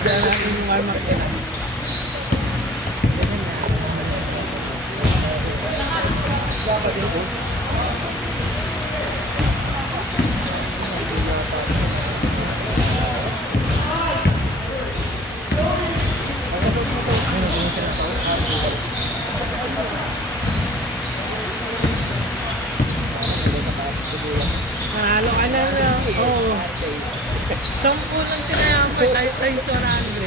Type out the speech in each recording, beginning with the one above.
Diyan natin yung warm up yan. Nahalo ka na na. Oo. 10 ng tinayamay tayo tayo sa 100.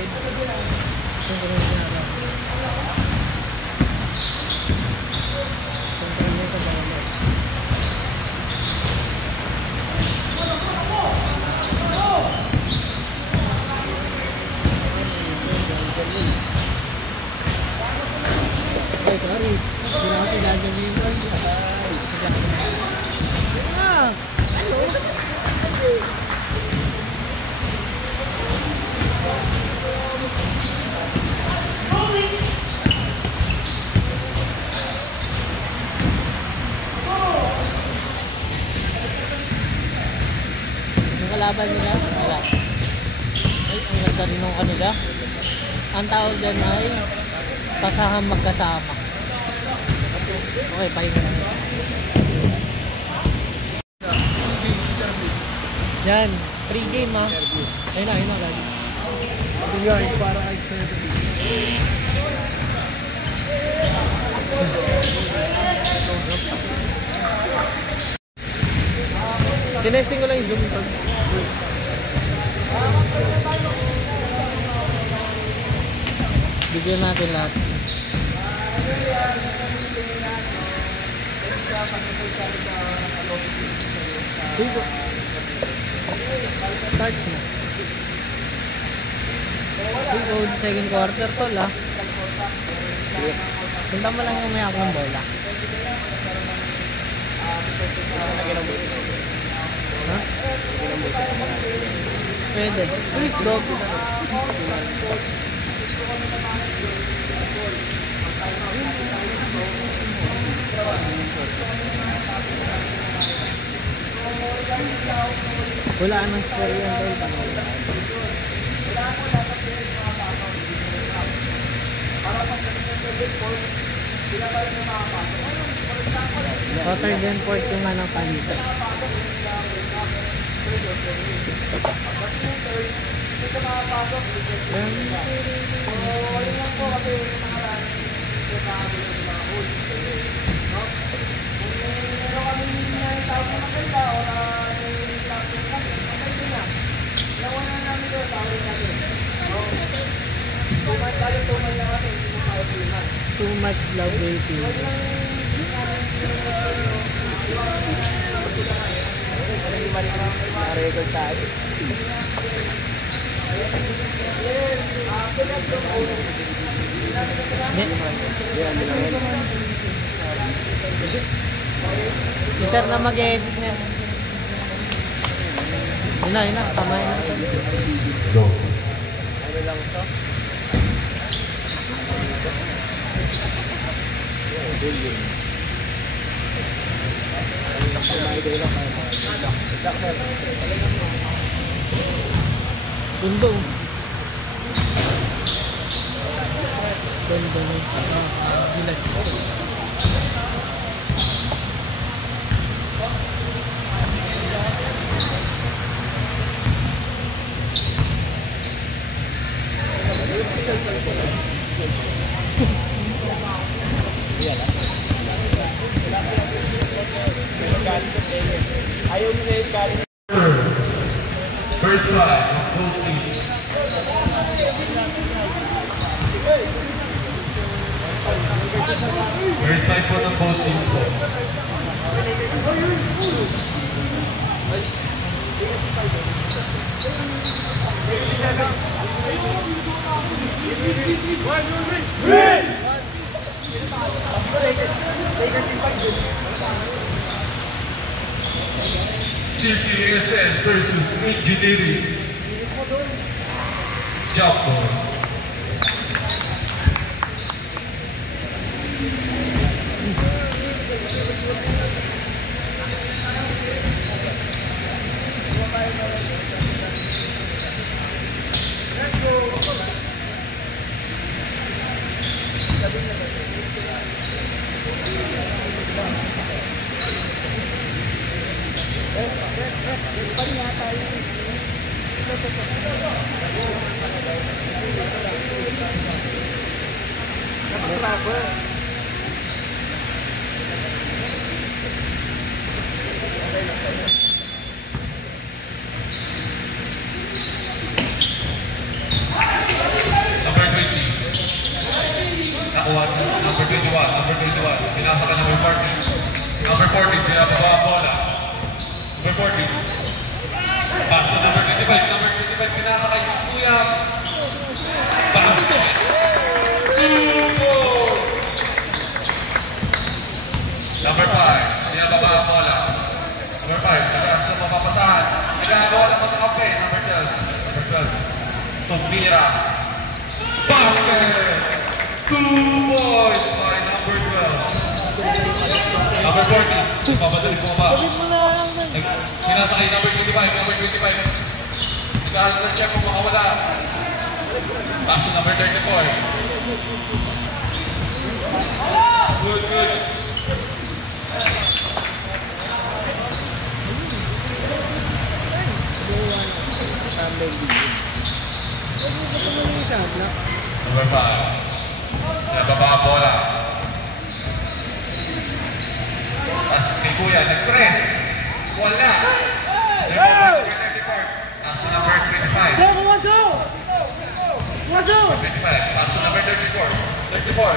Ay, sorry. Hindi na kasi gagawin yun. Ano? Yung kalaban nila? Wala. Ay, ang ganda rin ng kanila. Ang tawag dyan ay kasahang magkasama. Okay, pahinga na. Yan, pre-game ha. Ayun na, lagi. Yan, para excited. Tinesting ko lang yung zoom tag. Bigyan natin lahat. Dito. Start na. Dito, second quarter to la. Punta mo lang yung may akong bola. Ha? Pwede. Uy, dog. Wala nang score yan dahil Rotter then port yung anong palitan. Too much love waiting. Record tayo. Isar na mag-edit na. Yun na, tama yun. Ano lang ito? Bundong. Bundong. Gilag. Ayaw nila yung galing. First five on both teams. First five for the both teams. CPSS versus Engineering. Jump ball. Let's go. Number 20. Nakuha number 21. Number 21. Pinasa ka number 40. Number 40. Pinababa ang bola. Number 40. Pass to number 25. Number 25. Pinasa kay Kuya. Basket. 2 goals. Number 5. Pinababa ang bola. Number 5. Nagkakaroon sa mapapasahan. Nagkakaroon ng pagkakape. Number 12. Number 12. Sumira. Basket! 2 points by number 12. Number 40. Papadali po ba? Pinasa kay number 25. Number 25. Nagkaroon ng check kung makawala. Pass to number 34. Good, good. Number 5. Nababa ang bola. At si Kuya, nag-press. Wala. Number 34. Pass to number 25. Number 25. Pass to number 34. 34.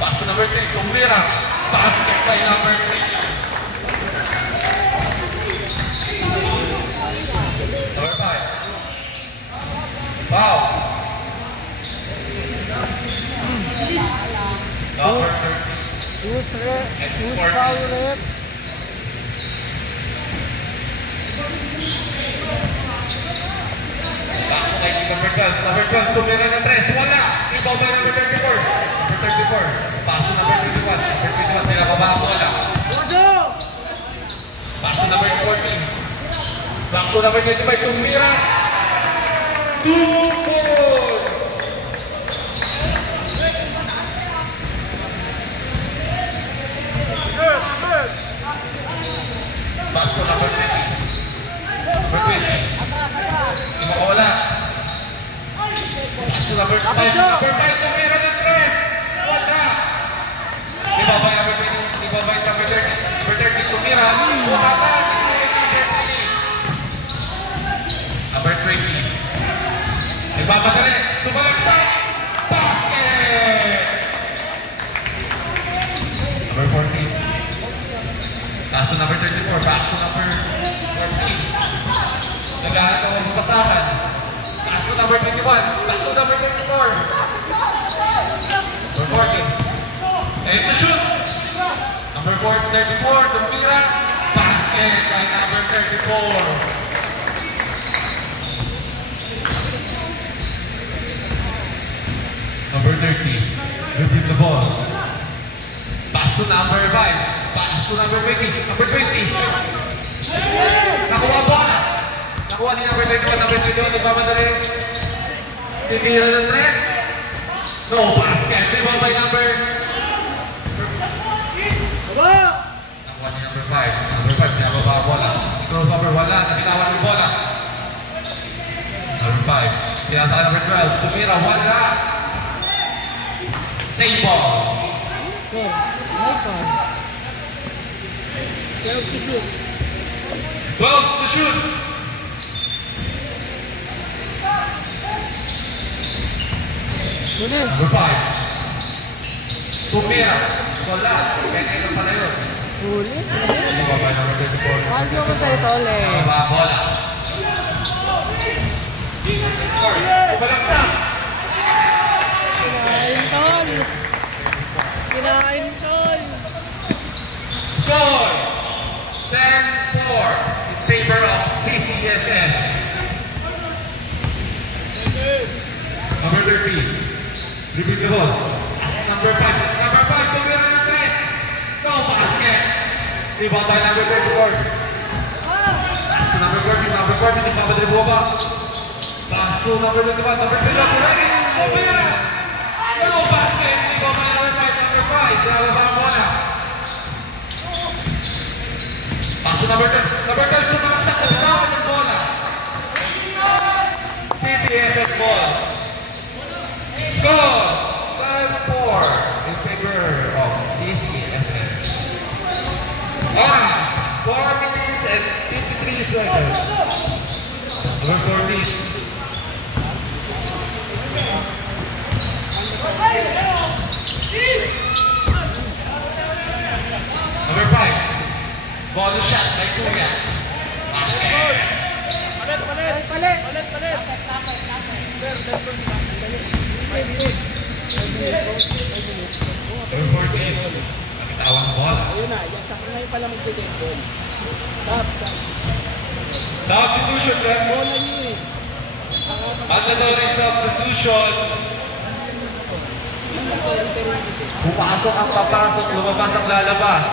Pass to number 3. Kumira. Basket by number 3. Number 5. Foul. Number 30. Who's foul rep? Back to number 12. Number 12, tumira ng 3. Wala. Rebound by number 34. Number 34. Pass to number 21. Number 21, pinababa ang bola. Back to number 14. Back to number 25. Tumira. 2 points. Back to number 20. Number 20. Hindi makawala. Back to number 5. Number 5, tumira ng 3. Wala. Ibabay number 20. Ibabay number 30. Number 30, tumira. Wala pa. Number 20. Nagbabatali. Tumalagsak. Basket! Number 14. Pass to number 34. Pass to number 14. Naghahanap ako ng pasahan. Pass to number 21. Pass to number 34. Number 14. And to shoot. Number 34. Tumira. Basket by number 34. Number 30, retrieve the ball. Pass to number 5. Pass to number 20. Number 20. Nakuha bola. Nakuha ni number 21. Number 21. Nagmamadali. Titira ng 3. No basket. Rebound by number. Nakuha ni number 5. Number 5. Pinababa ang bola. Crossover. Wala. Nabitawan ng bola. Number 5. Pinataka number 12. Tumira. Wala. Save ball. Good. Nice one. 12 to shoot. 12 to shoot. Good. Number 5. Tumira. Wala. Kaya na pala yun. Huli. Number 34. Paano ko sa ito, Le? Nababa ang bola. Ibalagsak. Kinain tol. Score 10-4 in favor of PCSN. Number 13. Repeat the ball. Number 5. Number 5. Tumira ng 3. No basket. Rebound by number 34. Pass to number 40. Number 40. Nagpapadali buwa ba? Pass to number 21. Number 3. Ready. Tumira. No basket. Rebound by number 5. Number 5. Pinababa ang bola. Pass to number 10. Number 10. Sumalaksak sa binawan ng bola. Number 14. Number 5. Ball shot by Kuya. Basket. Palit! Number 14. Nakitawan ng bola. Ayun na, yan sa ngayon pala mag-dead ball. Sap. Substitution, ref. Bola niyo eh. Mandatory substitution. Pumasok ang papasok, lumabas ang lalabas.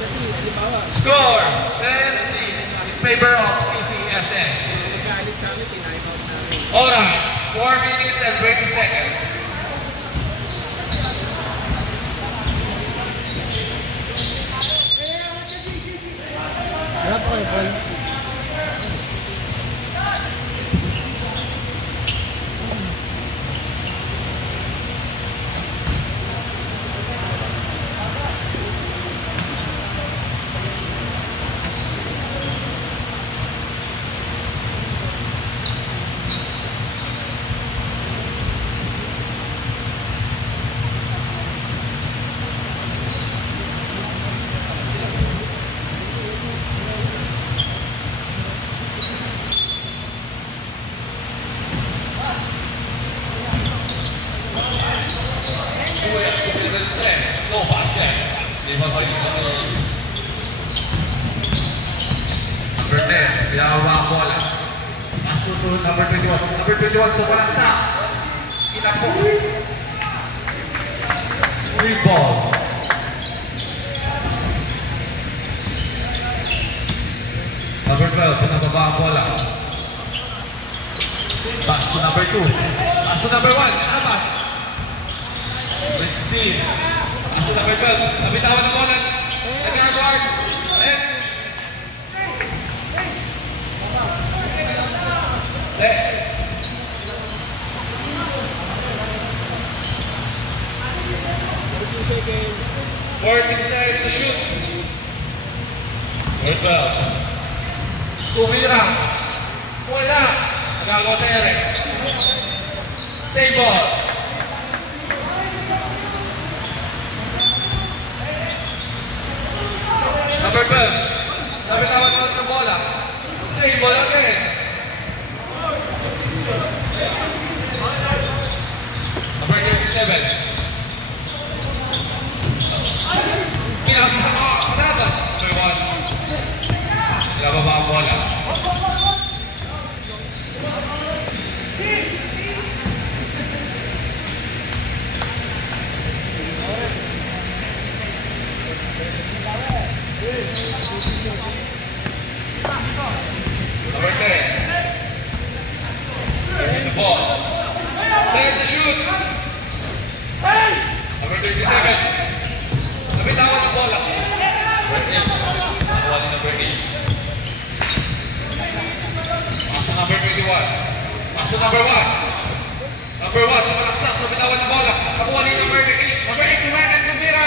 Kasi, halimbawa, Score! 10 in favor of PCSN. nagalit sa amin, pinaibout sa amin. Oras, 4 minutes and 20 seconds. Harap ko eh, boy. No basket. Number 10, binawa ang bola. Masusunod number 21. Number 21, tumasa. Inapo. Free ball. Number 12, pinababa ang bola. Pass to number 2. Pass to number 1. Abas. 16. Pass to number 12. Nabitawan ang bola. Edgar guard. Let. 14 seconds. 14 seconds to shoot. Number 12. Kumira. Wala. Nagagawa sa Eric. Save ball. Number 12. Nabitawan mo ng bola. Save ball again. Number 37. Pinakasama ako. Number 1. Pinababa ang bola. Number 10. There's the ball. There's the shoot. Number 37. Nabitawan ang bola. Number 8. Nakuha ni number 8. Pass to number 21. Pass to number 1. Number 1. Sa malaksak. Nabitawan ang bola. Nakuha ni number 8. Number 8. Iwanan Kumira.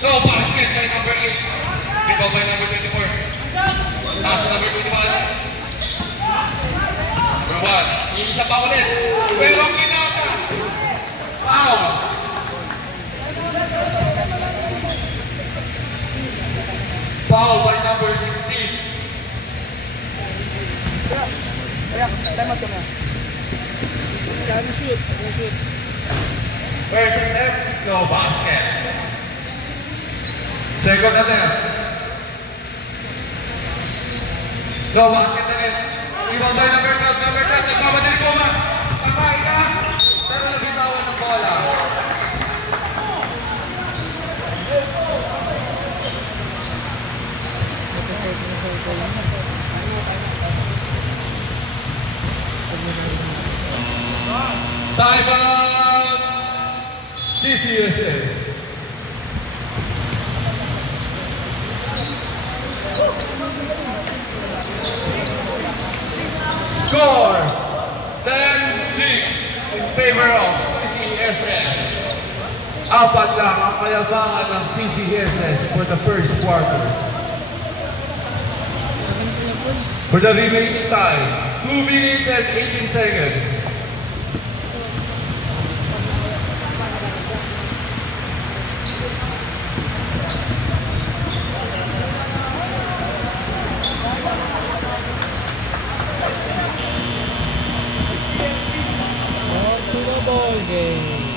No basket by number 8. Rebound by number 24. Pass to number 21. Number 1. Iisa pa ulit. Pero ang kinata. Foul. Foul by number 16. Time out kami. Kaya shoot. Where's the left? No basket. Second attempt. No basket again. Rebound by number 12. Number 12. Nagkamadali ko ba? Patay ka. Pero nabitawan ng bola. Time out. CCSA. Score 10-6 in favor of PCSN. Apat lang ang kayabangan ng PCSS for the first quarter. For the remaining time, 2 minutes and 18 seconds. To the ball game.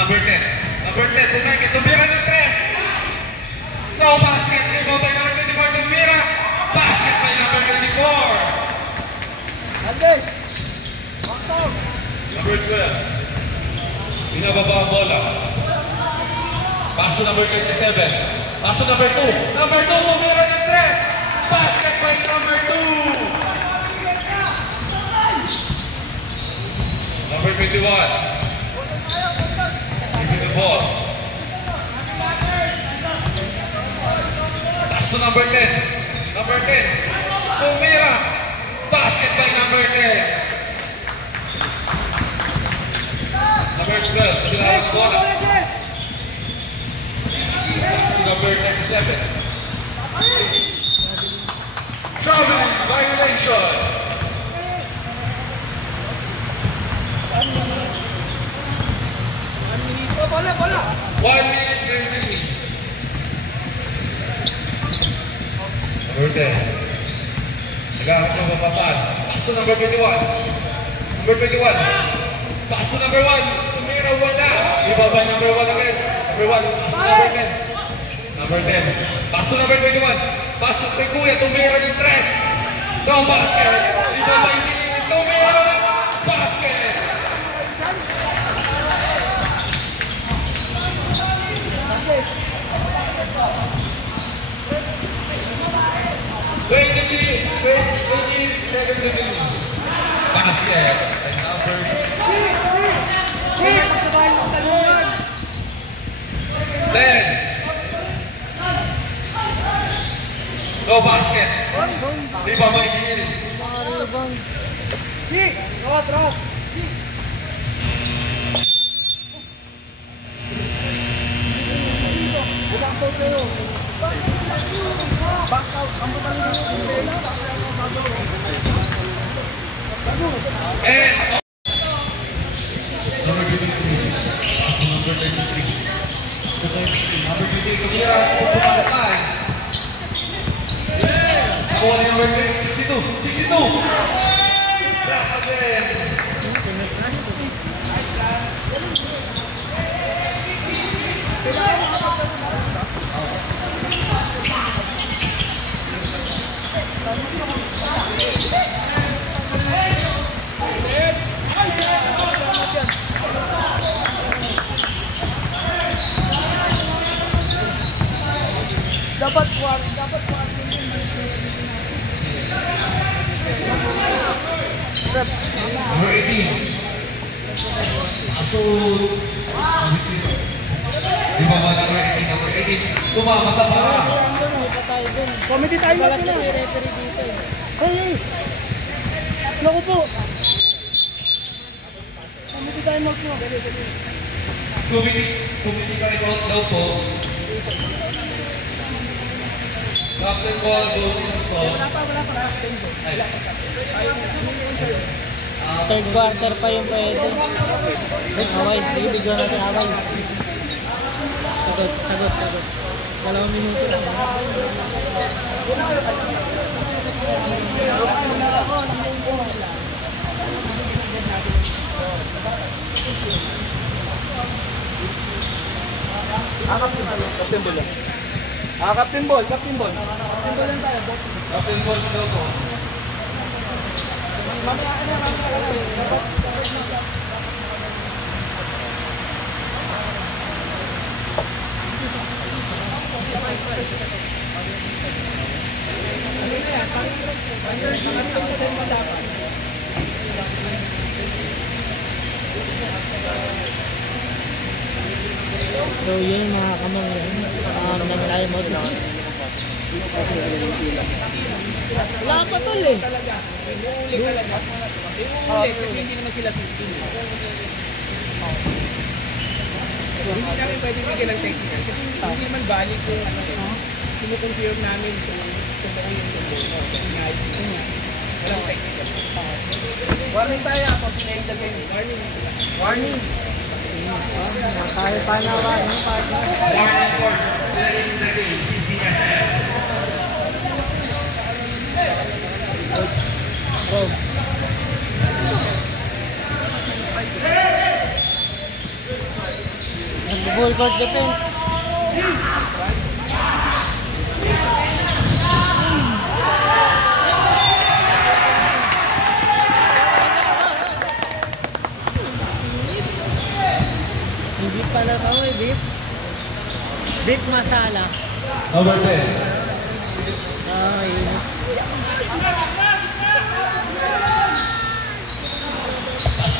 Number 10. Number 10, Sumekit. Tumira ng 3. No basket. Rebound by number 24. Tumira. Basket by number 24. Andes! Number 12. Binababa ang bola. Pass to number 27. Pass to number 2. Number 2, tumira ng 3. Basket by number 2. Number 21. The ball. Pass to number 10. Number 10. Tumira. Basket by number 10. Number 12. Sinawag bola. Number 27. Traveling violation. Bola, bola! 1 minute remaining. Number 10. Naghahanap ng mapapan. Pass to number 21. Number 21. Pass to number 1. Tumira, wala. Ibaba number 1 again. Number 1. Pass to number 10. Number 10. Pass to number 21. Pass to kay Kuya. Tumira ng 3. No basket. Ibaba yung pinili. Tumira. Basket. Basket. And number 10. No basket. Rebound by Gilis. Ras! And number 23. Number 33. Number 23. Kumira. Pumatay. Ball number 62. 62. Back again. Dapat kuwan. Number 18. Aso. Ibaba number 18. Number 18. Tumama sa paa. Comedy time na sila. Hey! Naku po! Comedy time na po. Committee by vote daw po. Captain Ball, voting po. Third quarter pa yung pwede. Away, bigyan natin away. Sagot. 2 minuto lang. Captain Ball. Captain Ball. Captain Ball lang tayo. Captain Ball daw po. So yun mga kamangyan, nang tayo mo ito. Wala pa tol eh. Imuuli talaga. Imuuli kasi hindi naman sila 15. Hindi namin pwede bigyan ng technical kasi hindi naman valid kung ano eh. Kinukonfirm namin kung totoo yung symbol mo. Kasi nice na. Walang technical. Warning tayo pag pinahinda kayo. Warning sila. Warning! Tayo panawan ng partner. Warning for letting the game, CCSS. Go. Full court defense. Hindi pala kami, beef. Beef masala. Number 10. Ah, yun.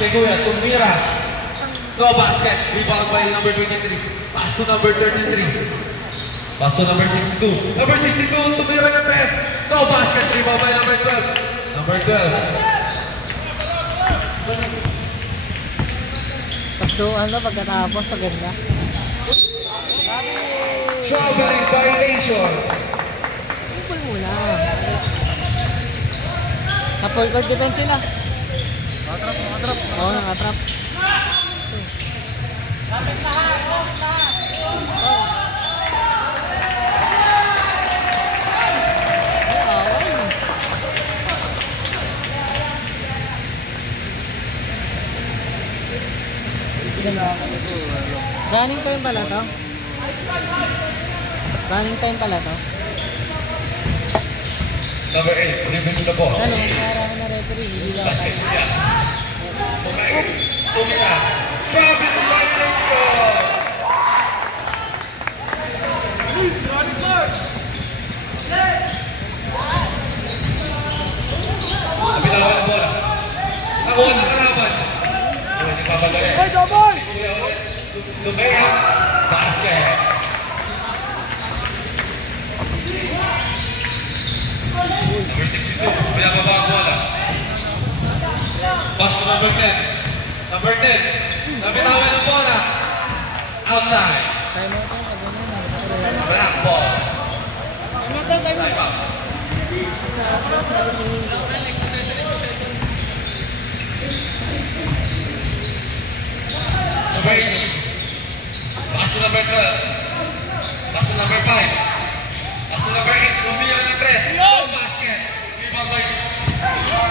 Seguya, tumira. No basket. Rebound by number 23. Pass to number 33. Pass to number 62. Number 62, tumira ng 3. No basket. Rebound by number 12. Number 12. Tapos doon na pagkatapos, maganda. Traveling violation. Kupol muna. Na-full court defense sila. Nakatrap. Oo, nakatrap. Lapit lahat. Running time pala to? Running time pala to? Number 8, rebound the ball. Ano, parang na referee, hindi lang Basket tayo. siya. Tumira. Traveling violation. Nabitawan ang bola. Nakuha ng kalaban. Hey, double! Tumira. Basket. Number 62. Pinababa ang bola. Pass to number 10. Number 10. Nabitawan ang bola. Outside. Time out yung pag ganun. Black ball. Time out. Number 18. Pass to number 12. Pass to number 5. Pass to number 8. Tumira ng 3. No basket. Rebound by.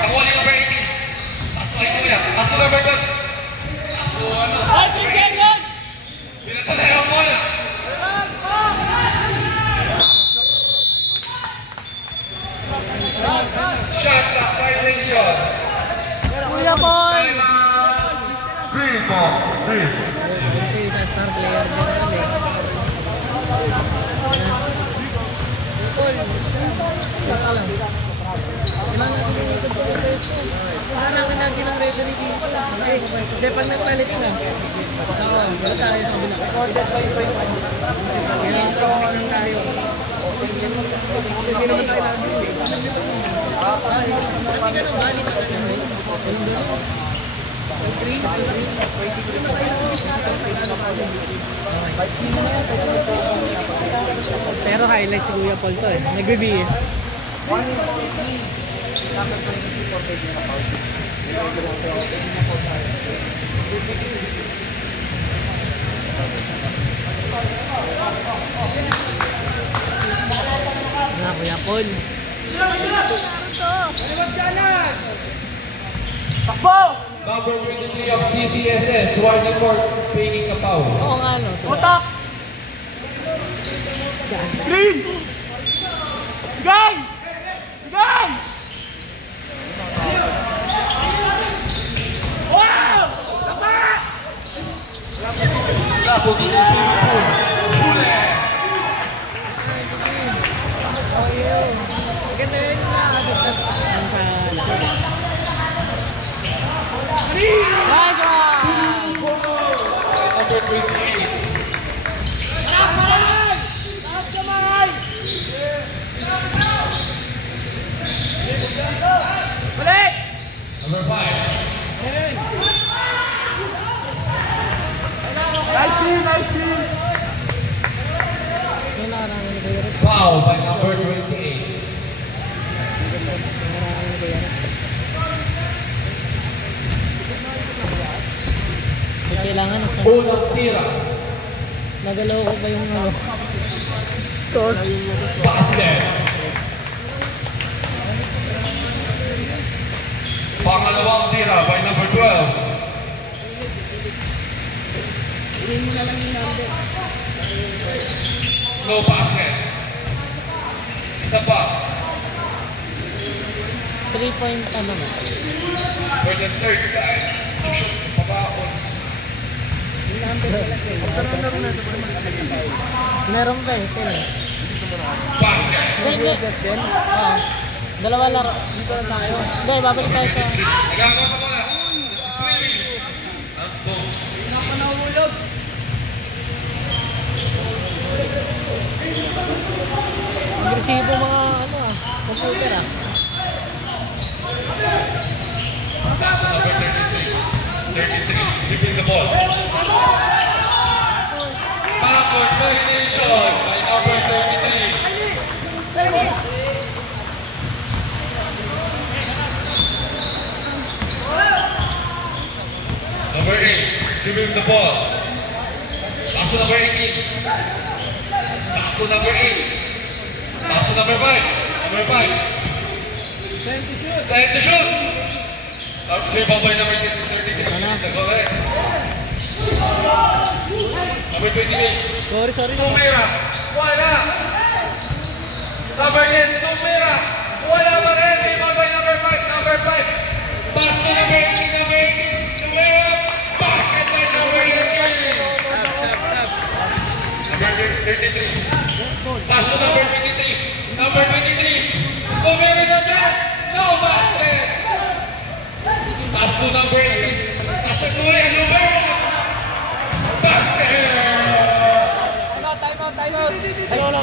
Nakuha ni number 18. Pass to Aituya. Pass to number 12. Pinatala yung bola. Shot clock violation. Kuya Paul! Green ball. Green. Kasi sa star player din naman eh. Paul! Saka lang. Kailangan natin yung ito. Kailangan natin ng referee dito. Hindi, pag nagpalit na. Oo, wala tayo sa kabila. Recorded by point. Kailangan sa kabila tayo. Hindi naman tayo natin. Ay, hindi ka nang balik ka na. Pero highlight si Kuya Paul to eh. Nagbe-BS. Na Kuya Paul. Number 23 of CCSS, Warden Court, Peggy Capao. Oo nga no. Utak! Green! Gang! Gang! Pasok in the swimming pool. Huli! Oh, yun. Maganda rin yung nakakagod sa likod. Nice one! Number 28. Balik! Number 5. Nice team, nice team! Kailangan namin ni Bayret. Foul by number 28. Kailangan ni Bayret. Kailangan isang... Unang tira. Nagalaw ko ba yung ano? Coach. Basket. Pangalawang tira by number 12. Hindi mo na lang yung number. No basket. Isa pa. 3 point ano mo? For the third time. Pabaon. Yung number nila kayo. Meron pa eh. Pero. Basket. Hindi. Oo. Dalawa laro. Dito na tayo. Hindi, babalik tayo sa... Nagagawa mo na. Ang boom. Napanahulog. Agresibo mga ano ah. Computer ah. Number 33. Dribbling the ball. Backward domination by number 33. Number 8. Dribbling the ball. Back to number 18. Back to number 8. Back to number 5. Number 5. Time to shoot. Time to shoot. Rebound by number 33. Correct. Number 28. Sorry. Tumira. Wala. Number 10. Tumira. Wala pa rin. Rebound by number 5. Number 5. Pass to number 18. Number 18. Tumira. Basket by number 18. Number 33. Pass to number 23. Number 23. Tumira na dyan. No basket. Pass to number 18. Pass to number 18. Basket. Time out. Ay, wala.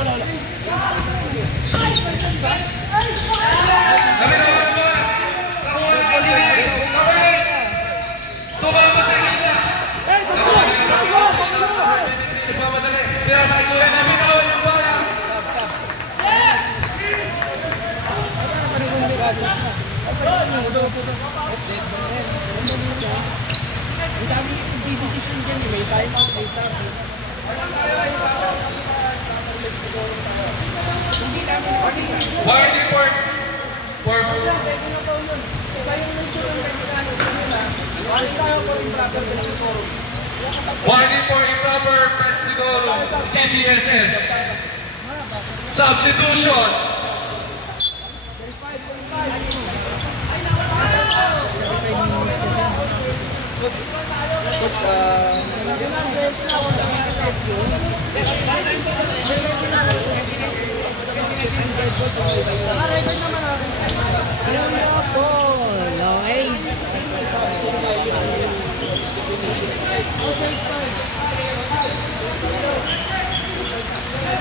Ang daming decision dyan. May time out, may sabi. Hindi namin Warning for improper CGSS. Substitution.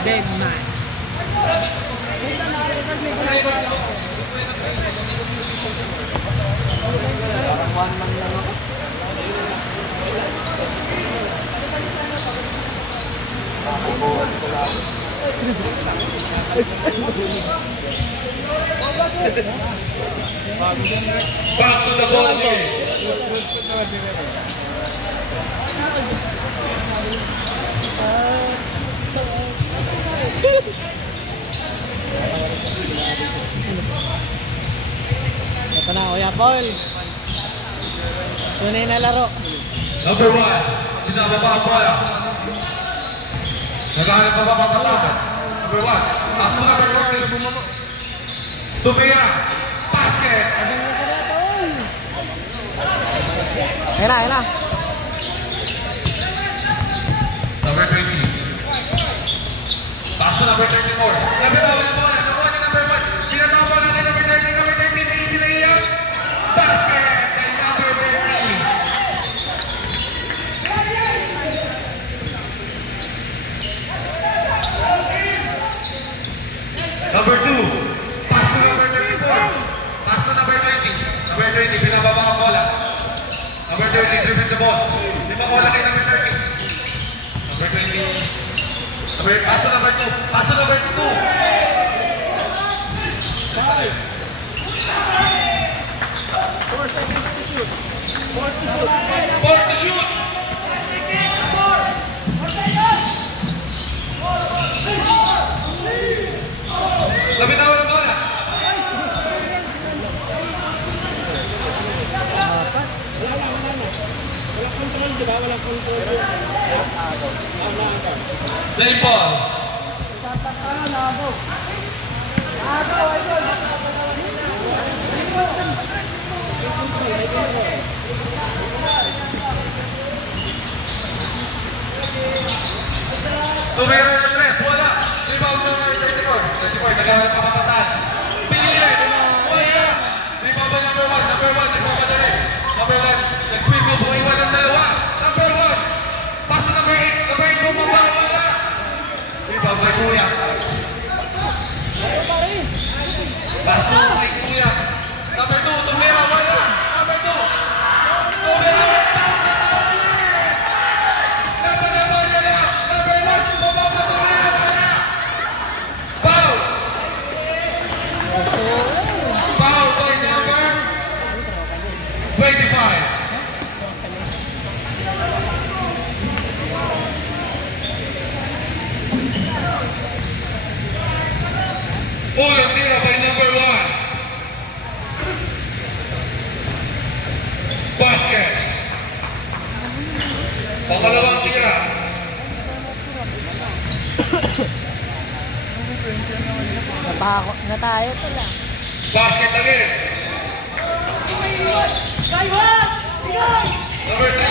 Big man. Back to the ball game. Ito na, Kuya Paul. Tunay na laro. Number 1. Binababa ang bola. Naghahanap pa ba papatapan? Number 1. Back to number 4. Tumira. Basket. Ayun na. number 20. Pass to number 34. Number 1, nakuha ni number 1. Sinatawag po natin number 30, number 30, may sila iyak. Basket! And number 30. Number 2, pass to number 34. Pass to number 20. Number 20, pinababa ang bola. Number 30, dribble the ball. Lima bola kay number 30. Number 20. Pass to number 2. Pass to number 2. 4 seconds to shoot. 4 to shoot. 4 to shoot. Labitawan ang bola. Walang control, di ba? Walang control. Play ball. Tumira ng tres, wala. Rebound number 34. 34, nagawa ng kapapatan. Pinili, wala. Rebound number 1, number 1, nagmamadali. Number 1, nag-quick move, iwan ng dalawa. Number 1, pass to number 8, number 8, bumaba, wala. Rebound by Kuya. Pass to kay Kuya. Number 2, tumira, wala. Number 2, tumira. Foul by number 25. Unang tira by number 1. Basket. Pangalawang tira. Natayo to lang. Basket again. Number 3.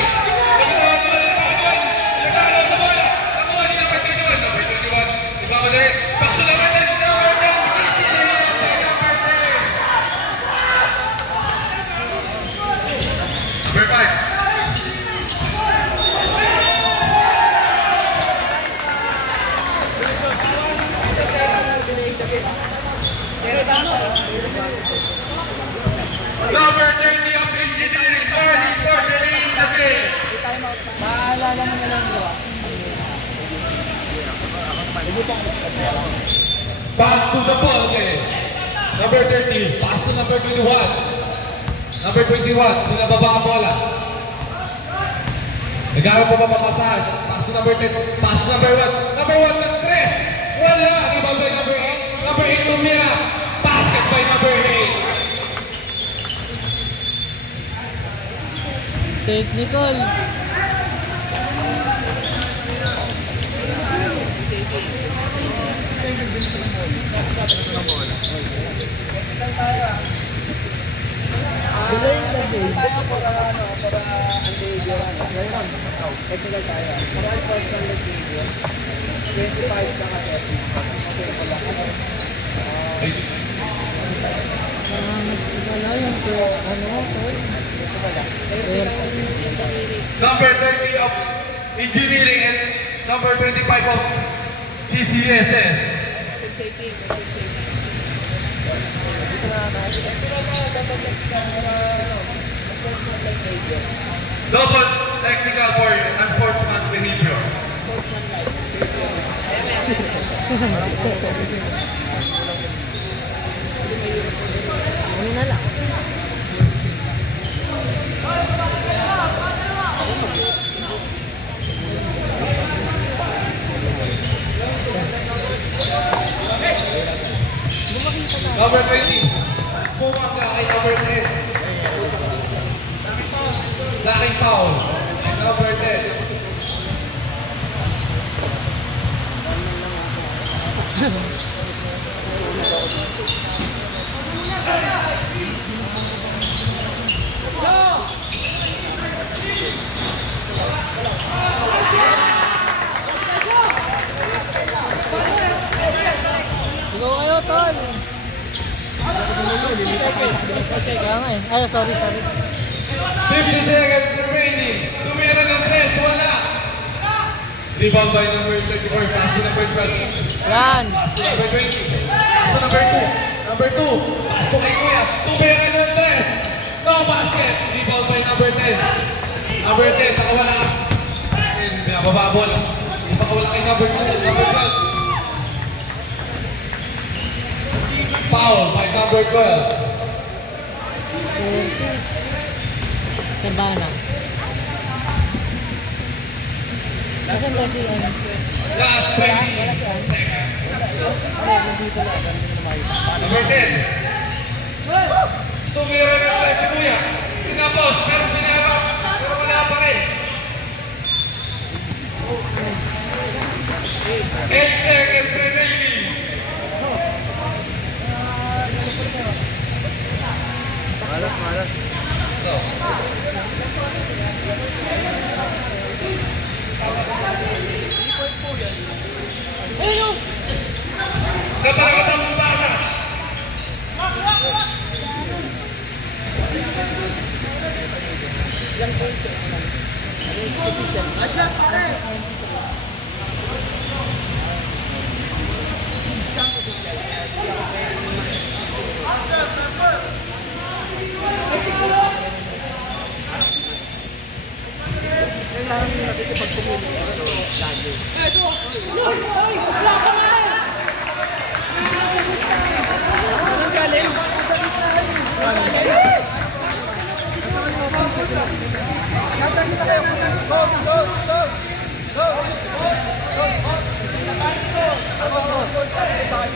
Number 5. Number 30 of engineering, early for the lead the game. Maalala mo na lang bro. Back to the ball game. Number 30, pass to number 21. Number 21, pinababa ang bola. Nagharap po mapapasahan. Pass to number 10, pass to number 1. Number 1 ng 3. Wala. Rebound by number 8. Number 8 tumira. Basket by number 8. Technical. Number 30 of engineering and number 25 of CCSS. Double technical for unsportsmanlike behavior. Ano na lang. Number 20. Pumasa ay number 10. Laking foul. And number 10. Kaya nga eh. Ay, sorry. 50 seconds remaining. Tumira ng 3, wala. Rebound by number 34, pass to number 12. Yan. Number 20. Pass to number 2. Number 2. Pass to kay Kuya. Tumira ng 3. No basket. Rebound by number 10. Number 10, nakawala. Pinabababol. Nakawala kay number 2. Number 12. Foul by number 12. Sabana. Nasaan ba si ano? Last 20 seconds. Number 10. Tumira na sa si Kuya. Tinapos, pero pinarap. Pero wala pa rin. Seconds remaining. Malas. Napakatang bata.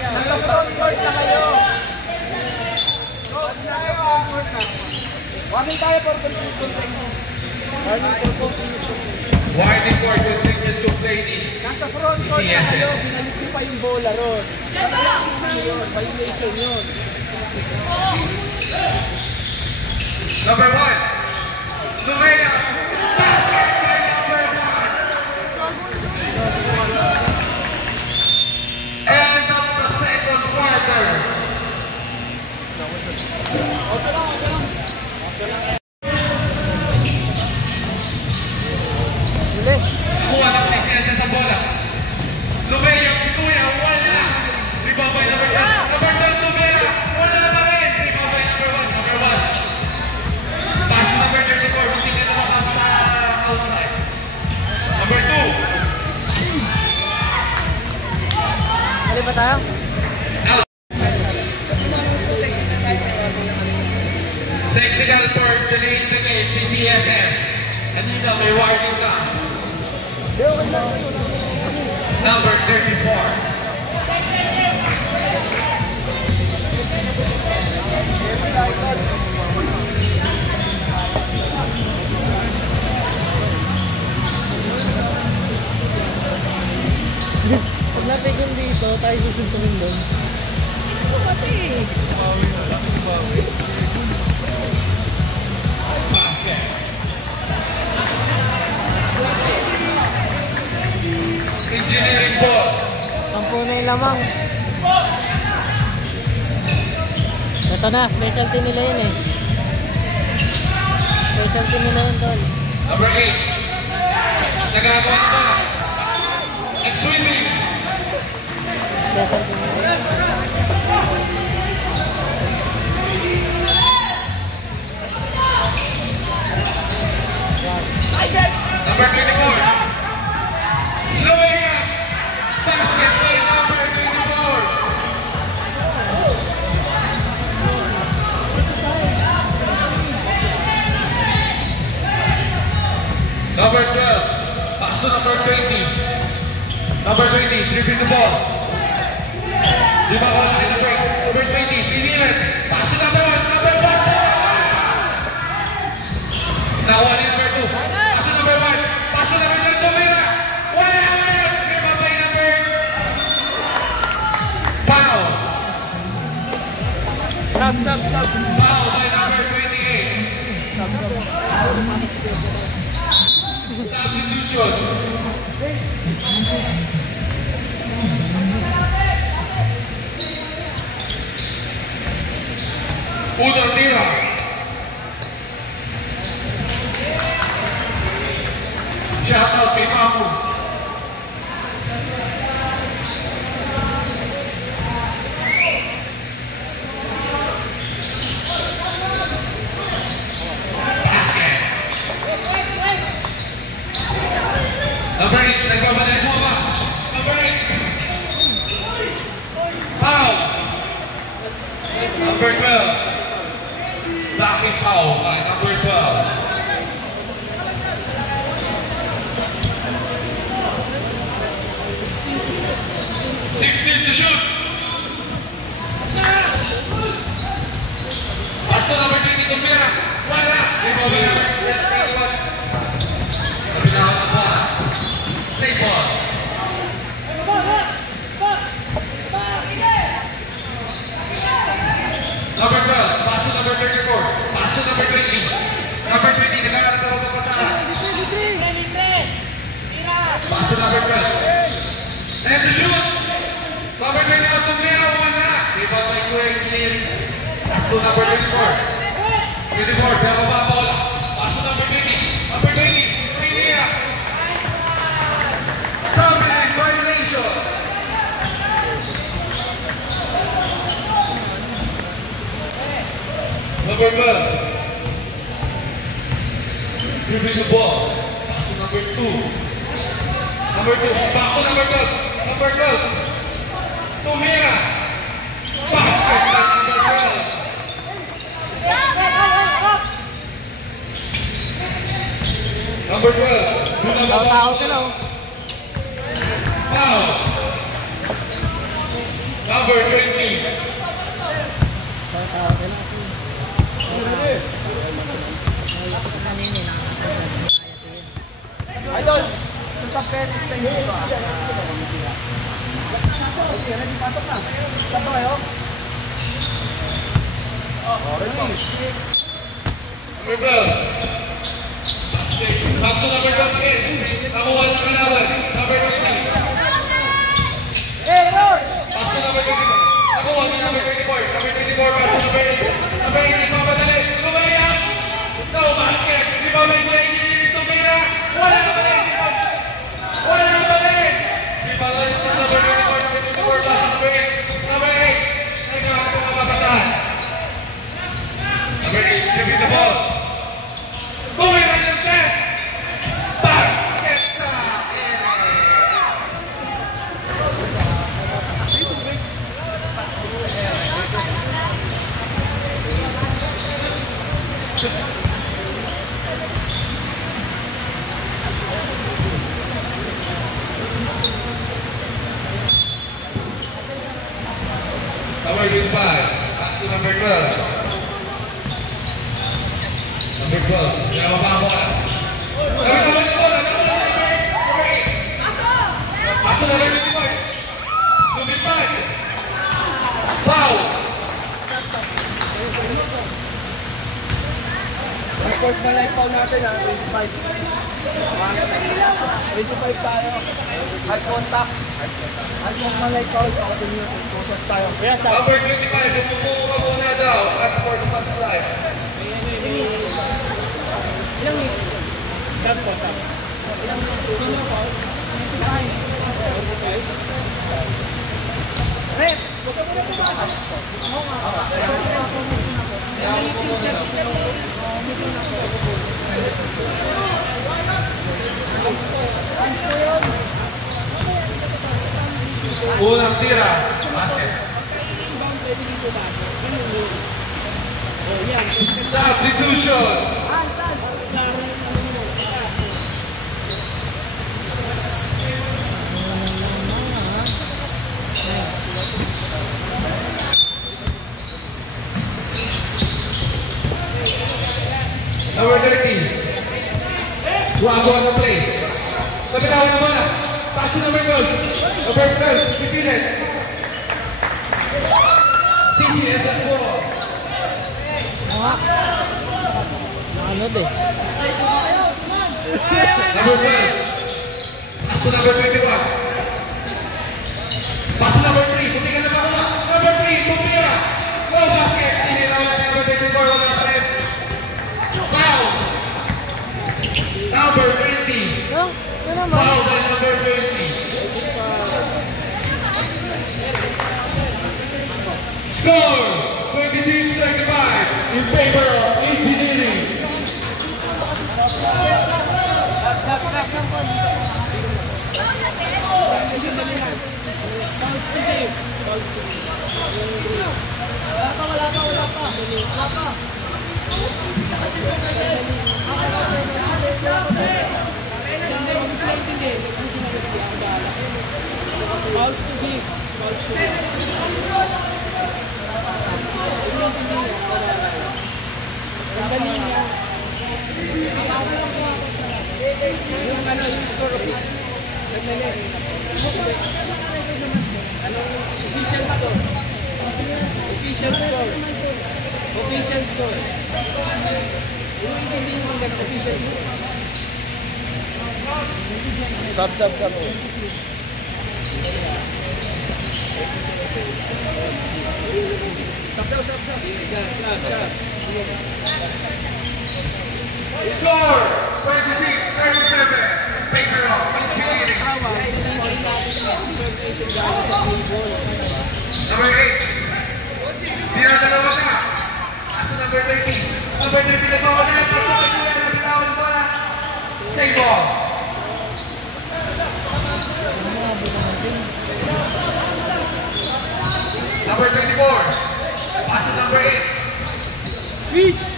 Nasa front court na kayo. Nasa front court na. Warning tayo for continuous contact. Warning for continuous complaining. Nasa front court na kayo, binalik niyo pa yung bola ron. Violation yun. Number 1. Lumea. Basket by number 1. End of the second quarter. Kuha ng tignan sa bola. Lumea, si Kuya, wala. Rebound by number 10. Number 10, Lumea. Wala na rin. Rebound by number 1. Number 1. Pass number 34. Hindi ka naman sa outside. Number 2. Mali ba tayo? Technical for delaying the game, CTFM. Kanina may warning ka. Number 34. Pag napigil dito, tayo susuntukin doon. Engineering ball. Sampu na yung lamang. Ito na, specialty nila yun eh. Specialty nila yun doon. Number 8. Nagagawa pa. At swimming. Specialty nila yun. Number 24. Lumea. Basket by number 24. Number 12. Pass to number 20. Number 20. Dribbling the ball. Di ba ko lang sa break? Number 20. Pinilan. Pass to number 1. Number 1. Nakuha ni number 2. Pass to number 1. Pass to number 2. Lumea. Wala naman. Rebound by number. Foul. Stop. Foul by number 28. Substitution. Uno tira. Shout out kay Mamu. Number 8, nagbabalik mo ba? Number 8. Foul. Number 12. Blocking foul by number 12. 16 to shoot. Pass to number 20 to Mira. Wala. Number 21. Kapinaw na po. Stay ball. Number 12, pass to number 34. Pass to number 20. Number 20, nagkaroon sa loob ng pagkaka. Pass to number 12. And to shoot. Number 20 also Mira, wala. Rebound by Kuya Engineer. Pass to number 24. 24, kaya baba bola. Pass to number 20. Number 20, Mira. Dominant violation. Number 12. Dribbling the ball. Pass to number 2. Number 2. Back to number 12. Number 12. Tumira. Basket by number 12. Number 12. Tao sila oh. Foul. Number 20. Tao sila. Idol, sa Felix na yun ba? Okay, ready, pasok na. Saan ba kayo? Number 12. Back to number 12 again. Nakuha ng kalaban. Number 20. Hey, Roy! Back to number 24. Nakuha si number 24. Number 24. Back to number 8. Number 8. Mamadali. Tumaya. No basket. Di ba may play? Tumira. Wala na balik. Wala na balik. Di ba may number 24. Number 24. Back to number 8. Number 8. Nagkaroon ng mga bataan. Number 8. Dribbling the ball. Tumira ng set. Basket na. Number 25, back to number 12. Number 12, kaya mababa ang bola. Number 12, number 8. Back to number 25. 25. Foul. Of course, na life foul natin ha, 25. 25 tayo. Hard contact. Hard contact na life foul. Continue. Process tayo. Yes, sir. Number 25, sumuko ka muna daw. At for the multiply. Ilang minutes? Saan po, saan? Ilang minutes? Sino po? 25. Rep! Huwag ka muna pumasok. Oo nga. Ilang minutes yung Unang tira. Basket. Substitution. Number 13. Guapo on the play. Sabi na ako naman na. Pass to number 12. Number 12. Pipilit. TCS at 4. Ano din? Number 12. Pass to number 21. Pass to number 3. Pumika na ba ako na? Number 3. Pumika. No basket. Hindi na wala number 21. naman. Foul by number 20. Score 26-35 in favor of Engineering. Fouls to give. Fouls to give. Ang galing niya. Yung ano, yung score of naglalag. Official score. Official score. Official score. Yung intindi mo ng official score. Sub. Score 26-37 in favor of Engineering. Number 8. Dinadalawa ka. Aso number 13. Number 13 na bawal na. Aso number 13 na bawal na. Take ball. Number 24. Aso number 8.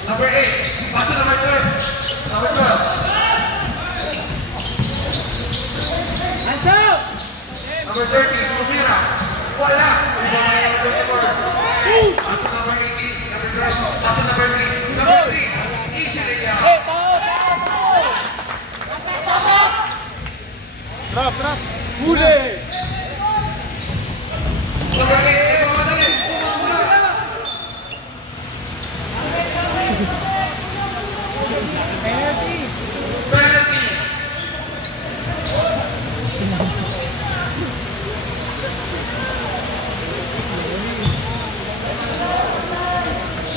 Number 8. Aso number 12. Number 12. Number 13, Lumira. Wala. Ibang na yung number 4. Aso number 18, number 12. Aso number 3. Number 3. Easy Leia. Drop. Huli. Number 8, ibang madali. Penalty.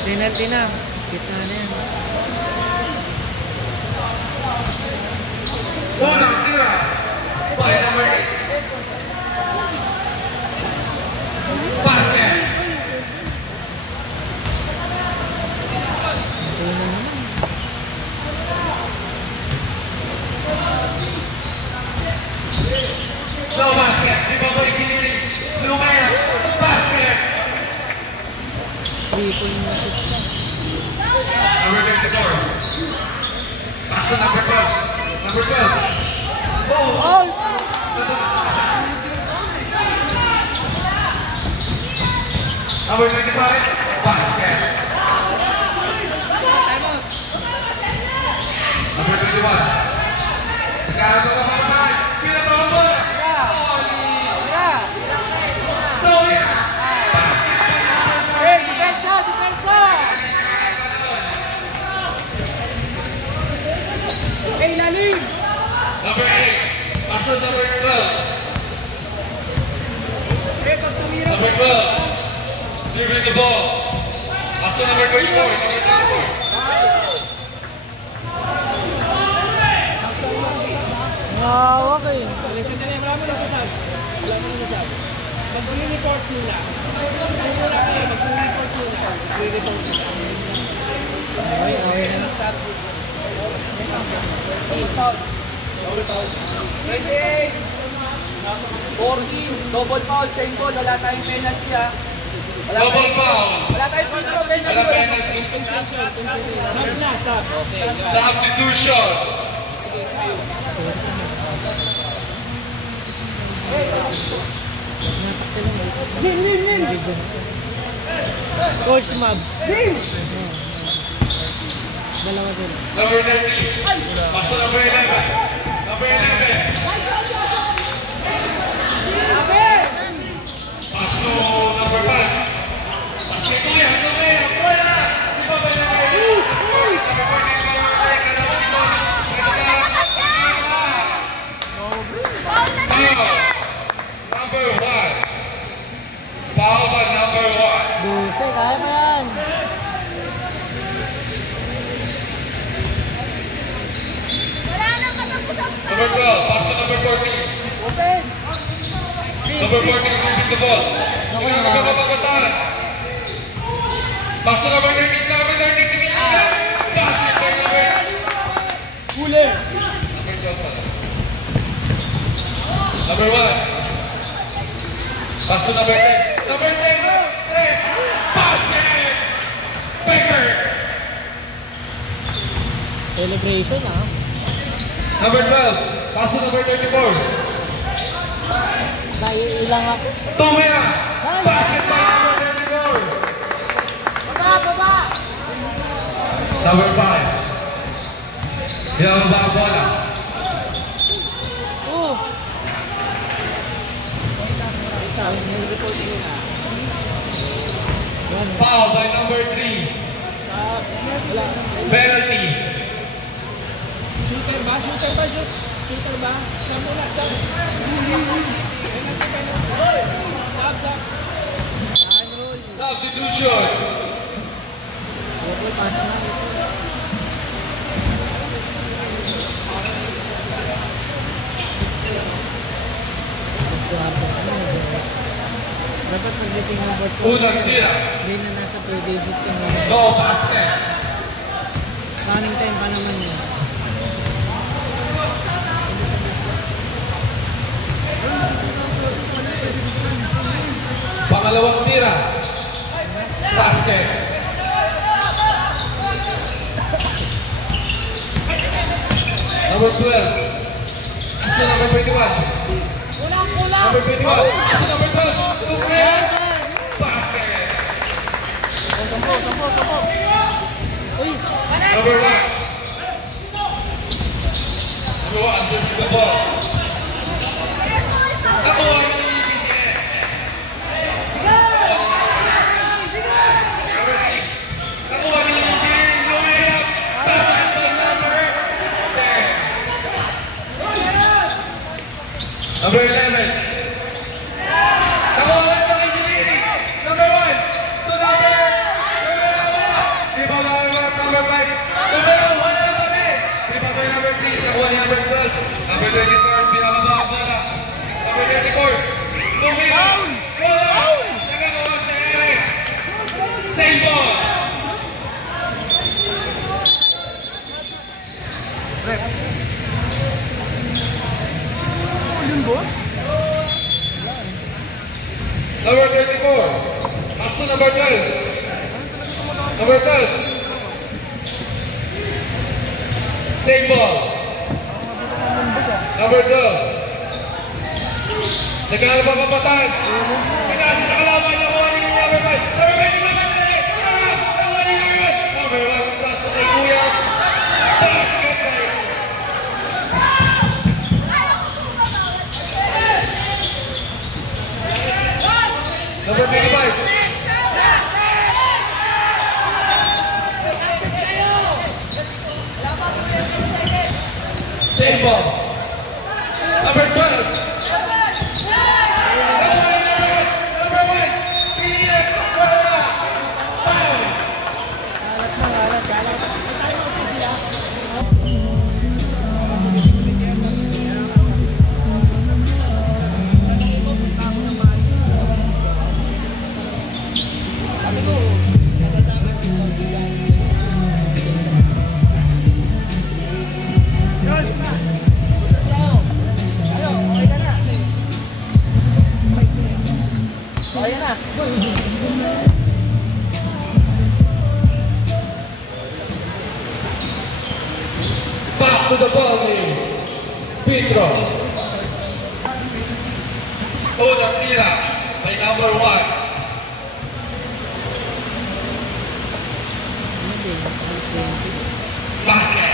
Penalty na. Kita na yan. Unang tira. By number 8. Basket. No basket. Ibang ko Engineering. Lumaya. Basket. Number 24. Action number 12. Number 12. Ball. Number 25. Basket. Number 21. Nagkaroon ko naman. Pinatawa mo. Number 8, Pastor number 12. Number 12, dribbling the ball. Pastor number 24. Hawak eh. Sandali, wala mo nasasabi. Mag-report muna. Mag-report muna. Okay na. Double foul, same goal, wala tayong penalty ha. Double foul. Wala tayong penalty. Wala penalty. Sub na, sub. Okay, yeah. Substitution. Sige, sayo. Win! Coach Mabs. Dalawa sila. Number 13, Pastor number 11. Number 11. Pastor number 5. Pastor kuya, wala. Di ba ba Number 1. Foul by number 1. Duse, kaya mo yan. Wala na ka na po! Number 14 receiving the ball. Tingnan mo ba pagkataas? Pass to number 13, number 13, tingnan. Basket by number. Huli! Number 1. Pass to number 10. Number 10, basket! Baker! Celebration ah. Number 12. Pass to number 34. Ilang ako. Tumira! Basket by number 34. Baba! Number 5. Yung ba ang bola? Oh! Foul by number 3. Penalty. Shooter ba? Shooter ba? Shooter ba? Saan muna? Saan? Sab. Substitution. Dapat pagdating ng board ko, Unang tira. hindi na nasa per digit yung No basket. running time pa naman yun. Pangalawang tira. Basket. Number 12. Asa number 21. Number 21. Asa number 12. Tumira. Basket. Sampo. Uy! Number 1. Number 1, under the ball. Nakuha ni BCS. Number 6. Nakuha ni BCS. Lumayap. Basket by number 10. Number 11. Nakuha ni BCS. Number 1. To number 1. Rebound number 5. Number 1. Rebound by number 3. Nakuha ni number 12. Number 24. Pinakababa ang bola. Number 34. Tumira. Foul! Nagagawa sa Eric. Save ball. Number 34. Pass to number 12. Number 12. Save ball. Number 12. Nagkaroon pa kapatan. Pinasa sa kalaban na kuha ni number 5. Number 5. Number 1. Pass to kay Kuya. Basket by. Number 25. Save ball. Number 12. Number 1. Pilihan. Wala. Foul. Back to the ball game. Pedro. Unang tira by number 1. Basket.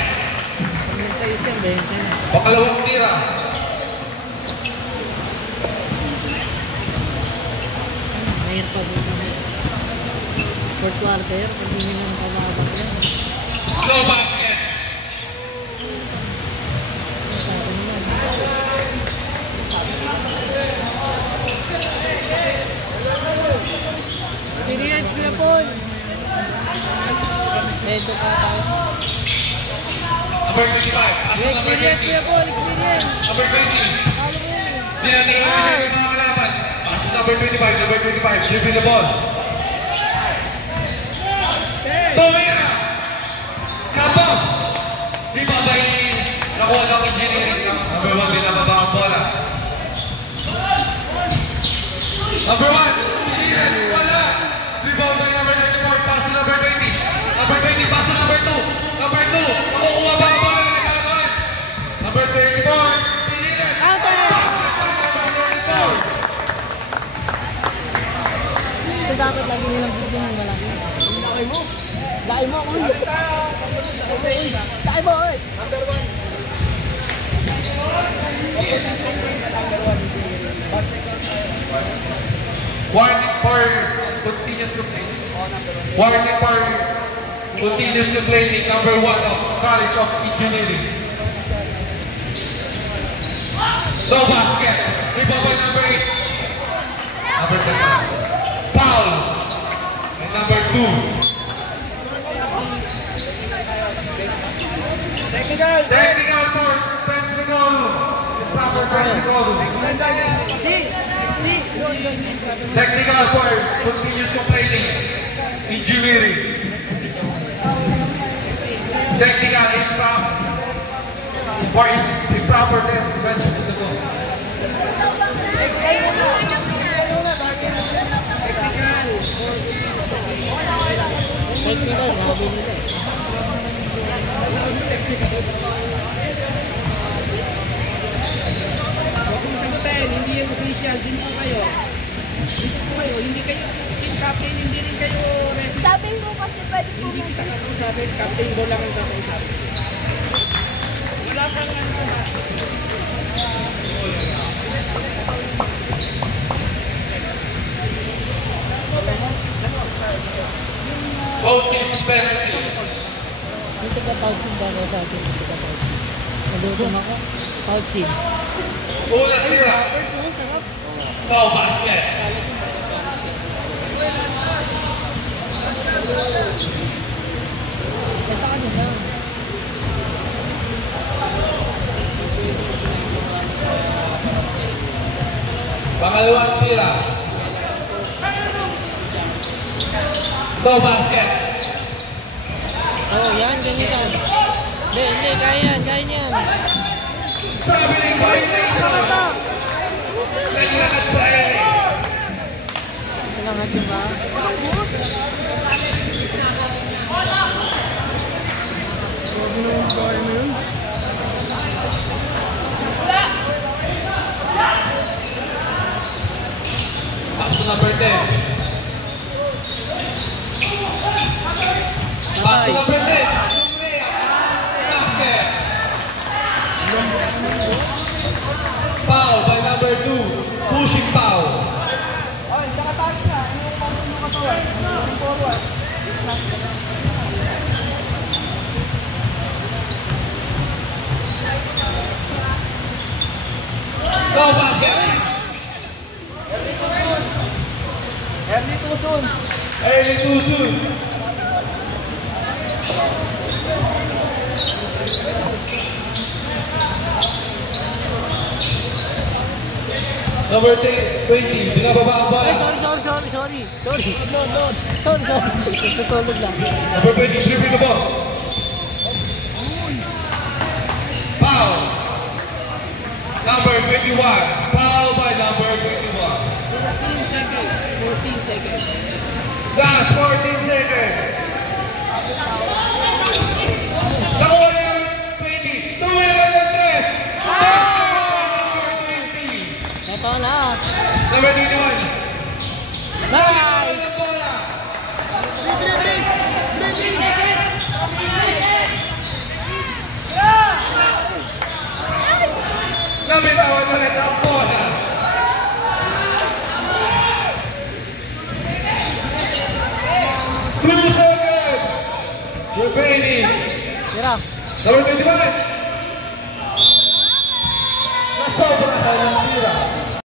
Pangalawang tira. Ngayon pa fourth quarter, kanina ng kalaban yan. No basket. Sabi naman. Experience Kuya Paul. Medyo pa tayo. Number 25. Number 20. Kuya Paul, experience. Number 20. Talo mo yun. Dinatira mo siya ng mga kalaban. number 25, dribbling the ball. Tumira! Kapos! Rebound by nakuha ng engineering. Number 1, binababa ang bola. Number 1, Ilian, wala! Rebound by number 94, pass to number 20. Number 20, pass to number 2. Number 2, nakukuha ba ang bola na nagkakaroon? Number 34, Ilian. Pass to number 34. Ito dapat lagi nilang bigyan ng malaki. Laki mo. Laki mo ako. Laki mo, oy. Number 1. Warning for continuous complaining. Warning for continuous complaining. Number 1 of College of Engineering. No basket. Rebound by number 8. Number 10. Foul. And number 2. Technical for Pensacola. Improper Pensacola. Technical for continuous complaining. Engineering. Technical improper intervention. Technical, sabi nila. Huwag kong sagutin, hindi yan official, din po kayo. Dito po kayo, hindi kayo team captain, hindi rin kayo referee. Sabi mo kasi pwede po Hindi kita kakausapin, captain ball lang ang kakausapin. Wala pang ano sa basket. Both teams penalty. Dito ka pouching ba sa atin? Dito ka pouching. Nalutom ako. Pouching. Una sila. First mo, sarap. Foul basket. Eh, sa kanya lang. Pangalawang sila. Foul basket. Oh, yan, ganyan. Hindi, kaya yan, kaya yan. Traveling violation. Naglakad sa ere. Kailangan din ba? Anong bus? Grabe naman bahay mo yun. Pass to number 10. Pass to number 10. Basket. Foul by number 2. Pushing foul. Go basket. Early too soon. Number 20, binababa ang bola. Ay, sorry. Sorry. Tutulog lang. Number 20, dribbling the ball. Foul. Number 21, foul by number 21. 14 seconds. 14 seconds. Last 14 seconds. Nakuha na yung 20. Tumira ng 3. Number 20. Ito na. Number 21. Nice! Nabitawan ulit ang bola. Two seconds remaining. Tira. Number 21.